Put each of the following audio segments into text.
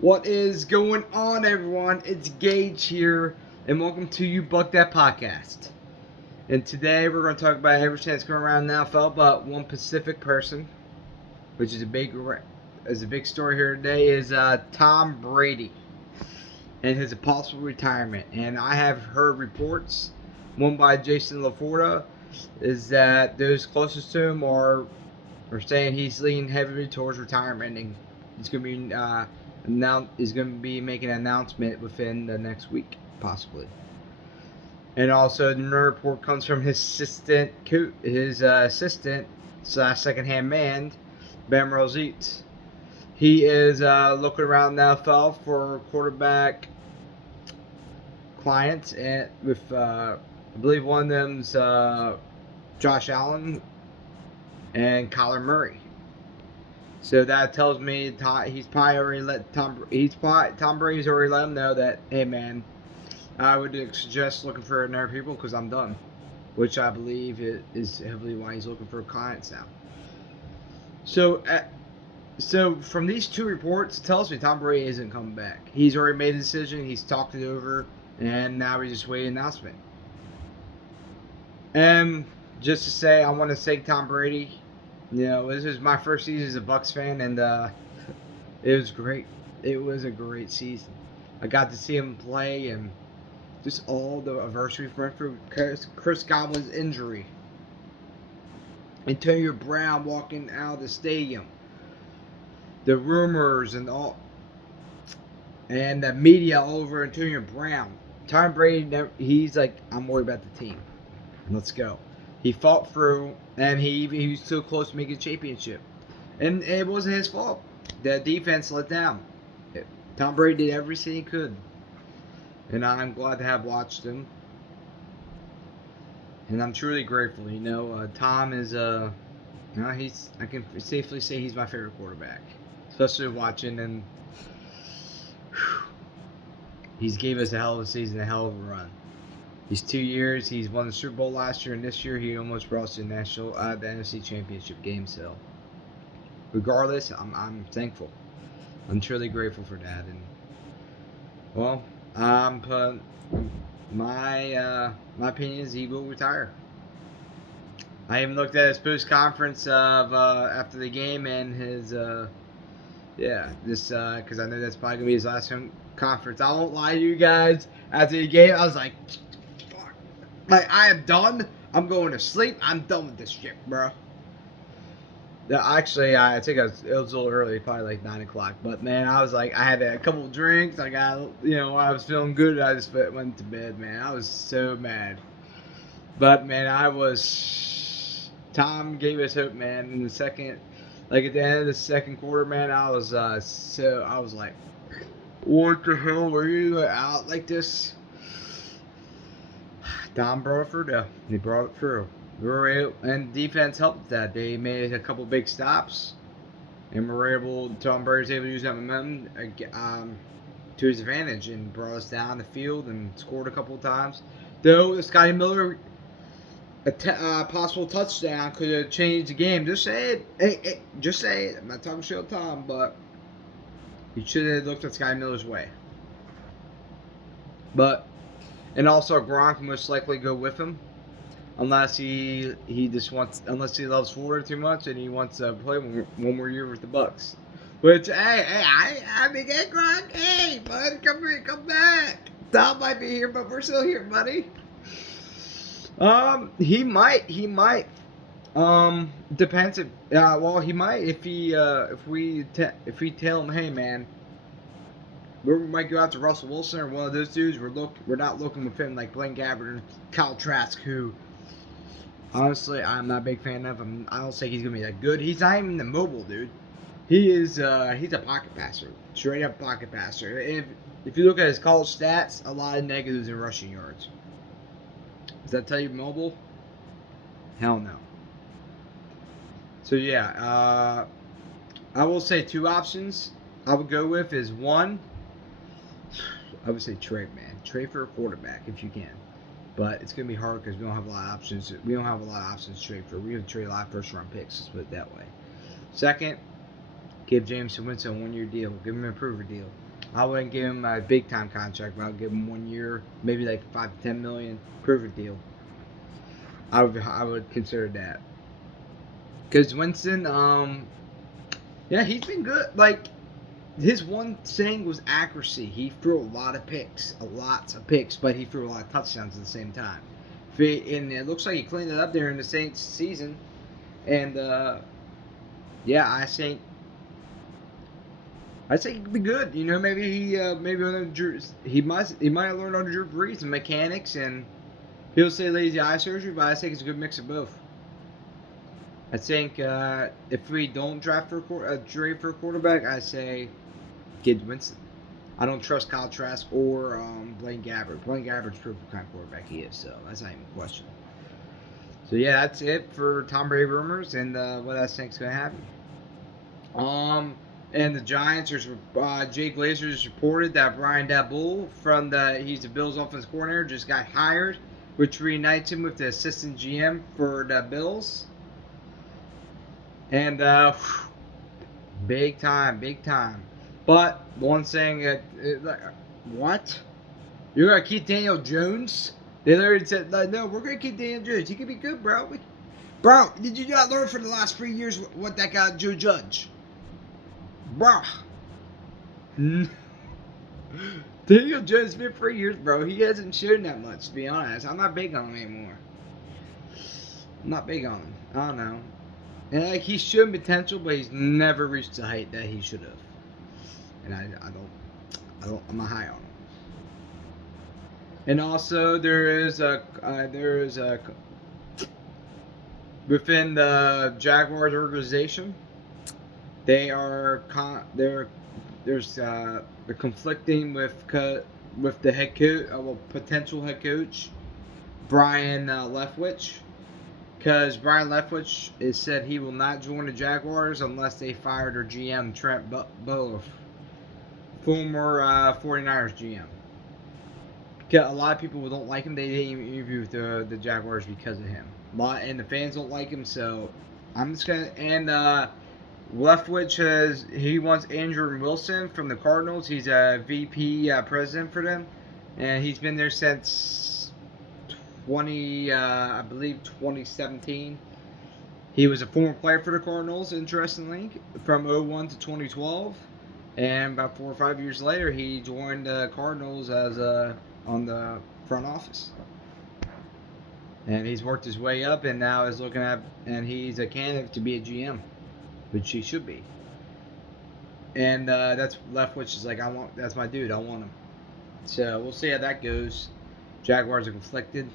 What is going on, everyone? It's Gage here, and welcome to You Buck That Podcast. And today we're going to talk about everything that's going around the NFL, but one specific person, which is a big story here today, is Tom Brady and his possible retirement. And I have heard reports, one by Jason LaForda, is that those closest to him are saying he's leaning heavily towards retirement, and he's going to be making an announcement within the next week, possibly. And also, the report comes from his assistant slash second-hand man, Ben Rosite. He is looking around the NFL for quarterback clients, and with I believe one of them's Josh Allen and Kyler Murray. So that tells me he's probably already let Tom Brady's already let him know that, hey man, I would suggest looking for another people because I'm done, which I believe is heavily why he's looking for clients now. So from these two reports, it tells me Tom Brady isn't coming back. He's already made a decision. He's talked it over, and now we just wait an announcement. And just to say, I want to thank Tom Brady. You know, this is my first season as a Bucks fan, and it was great. It was a great season. I got to see him play, and just all the adversity went through. Chris Godwin's injury, Antonio Brown walking out of the stadium, the rumors and all, and the media all over Antonio Brown. Tom Brady, he's like, I'm worried about the team. Let's go. He fought through, and he was so close to making a championship. And it wasn't his fault. The defense let down. Tom Brady did everything he could. And I'm glad to have watched him. And I'm truly grateful. You know, Tom is, I can safely say he's my favorite quarterback. Especially watching, and he's gave us a hell of a season, a hell of a run. These 2 years, he's won the Super Bowl last year, and this year he almost brought us to the NFC Championship game. So, regardless, I'm thankful. I'm truly grateful for that. And well, my opinion is he will retire. I even looked at his post conference of after the game and his because I know that's probably gonna be his last home conference. I won't lie to you guys. After the game, I was like, like, I am done. I'm going to sleep. I'm done with this shit, bro. Yeah, actually, I think it was a little early, probably like 9 o'clock. But man, I was like, I had a couple of drinks. I got, I was feeling good. I just went to bed, man. I was so mad. But man, Tom gave us hope, man. In the second, like at the end of the second quarter, man, I was like, what the hell? Were you out like this? Tom brought it through. He brought it through. We were able, and defense helped that. They made a couple big stops, and Tom Brady was able to use that momentum to his advantage and brought us down the field and scored a couple of times. Though Scotty Miller, possible touchdown could have changed the game. Just say it. Hey, just say it. I'm not talking shit on Tom, but he should have looked at Scotty Miller's way. And also Gronk most likely go with him, unless he loves Florida too much and he wants to play one more year with the Bucks. Which I mean, hey Gronk, hey bud, come back. Tom might be here, but we're still here, buddy. He might. Depends if he might if we tell him, hey man, we might go out to Russell Wilson or one of those dudes. We're not looking with him like Blaine Gabbert and Kyle Trask, who honestly I'm not a big fan of. I don't think he's gonna be that good. He's not even the mobile dude. He's a pocket passer, straight up pocket passer. If you look at his college stats, a lot of negatives in rushing yards. Does that tell you mobile? Hell no. So yeah, I will say two options I would go with is one. I would say trade, man. Trade for a quarterback if you can. But it's going to be hard because we don't have a lot of options. We don't have a lot of options to trade for. We have to trade a lot of first-round picks, let's put it that way. Second, Give Jameson Winston a 1-year deal. Give him a prover deal. I wouldn't give him a big time contract, but I'll give him 1 year, maybe like 5 to 10 million prover deal. I would consider that. Because Winston, yeah, he's been good. Like, his one thing was accuracy. He threw a lot of picks, but he threw a lot of touchdowns at the same time. And it looks like he cleaned it up there in the Saints season. And yeah, I think he could be good. You know, maybe he might have learned under Drew Brees and mechanics, and people say lazy eye surgery, but I think it's a good mix of both. I think if we don't draft for a quarterback, I say get Winston. I don't trust Kyle Trask or Blaine Gabbert. Blaine Gabbert's proof what kind of quarterback he is, so that's not even a question. So yeah, that's it for Tom Brady rumors and what I think's gonna happen. And the Giants, Jay Glazer has reported that Brian Daboll he's the Bills' offense coordinator, just got hired, which reunites him with the assistant GM for the Bills. And big time. But one saying what? You're gonna keep Daniel Jones? They literally said, no, we're gonna keep Daniel Jones. He could be good, bro. Bro, did you not learn for the last 3 years what that got Joe Judge? Bro. Daniel Jones been 3 years, bro. He hasn't shown that much, to be honest. I'm not big on him anymore. I'm not big on him. I don't know. And like he's shown potential, but he's never reached the height that he should have. And I'm not high on him. And also there is a within the Jaguars organization, they're conflicting with the head coach, potential head coach, Brian Leftwich. Because Brian Leftwich has said he will not join the Jaguars unless they fire their GM, Trent Bulloff, former 49ers GM. A lot of people don't like him. They didn't interview with the Jaguars because of him. And the fans don't like him, so I'm just going to... And Leftwich he wants Andrew Wilson from the Cardinals. He's a VP president for them. And he's been there since... I believe 2017. He was a former player for the Cardinals, interestingly, from 2001 to 2012, and about 4 or 5 years later, he joined the Cardinals as on the front office, and he's worked his way up, and now is he's a candidate to be a GM, which he should be. And that's Leftwich is like, that's my dude, I want him. So we'll see how that goes. Jaguars are conflicted.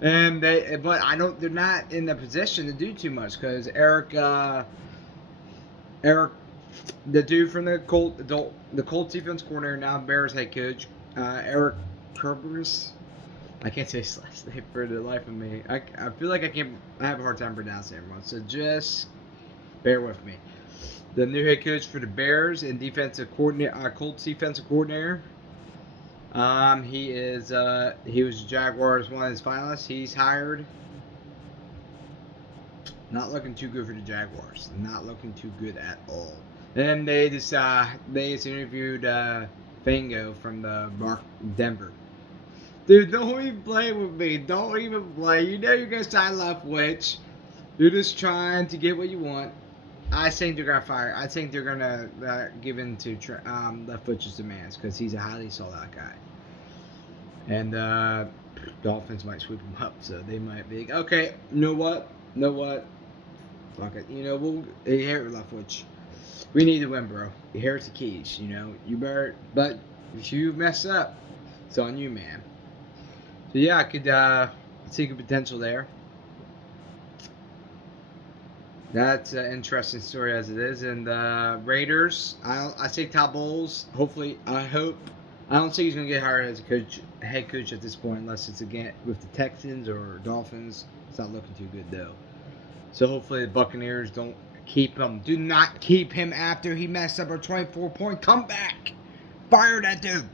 They're not in the position to do too much because Eric, the dude from the Colts defense coordinator, now Bears head coach, Eric Kerbers. I can't say his last name for the life of me. I feel like I have a hard time pronouncing everyone, so just bear with me. The new head coach for the Bears and Colts defensive coordinator. He was Jaguars, one of his finalists. He's hired. Not looking too good for the Jaguars. Not looking too good at all. Then they just interviewed Fango from Denver. Dude, don't even play with me. Don't even play. You know you're gonna sign Leftwich. You're just trying to get what you want. I think they're gonna fire. I think they're gonna give in to Leftwich's demands because he's a highly sought out guy. And Dolphins might sweep him up, so they might be okay. You know what? Fuck it. You know we'll inherit Leftwich. We need to win, bro. Inherit the keys. You know you better. But if you mess up, it's on you, man. So yeah, I could see good potential there. That's an interesting story as it is. And Raiders, I say Todd Bowles. Hopefully, I hope. I don't think he's going to get hired as a head coach at this point unless it's again with the Texans or Dolphins. It's not looking too good, though. So hopefully the Buccaneers don't keep him. Do not keep him after he messed up a 24-point comeback. Fire that dude.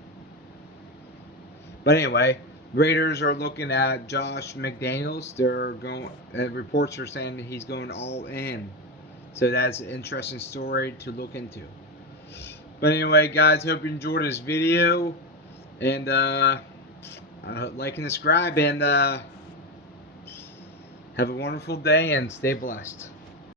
But anyway, Raiders are looking at Josh McDaniels. Reports are saying that he's going all in So that's an interesting story to look into. But anyway, guys, hope you enjoyed this video. And like and subscribe. And have a wonderful day and stay blessed.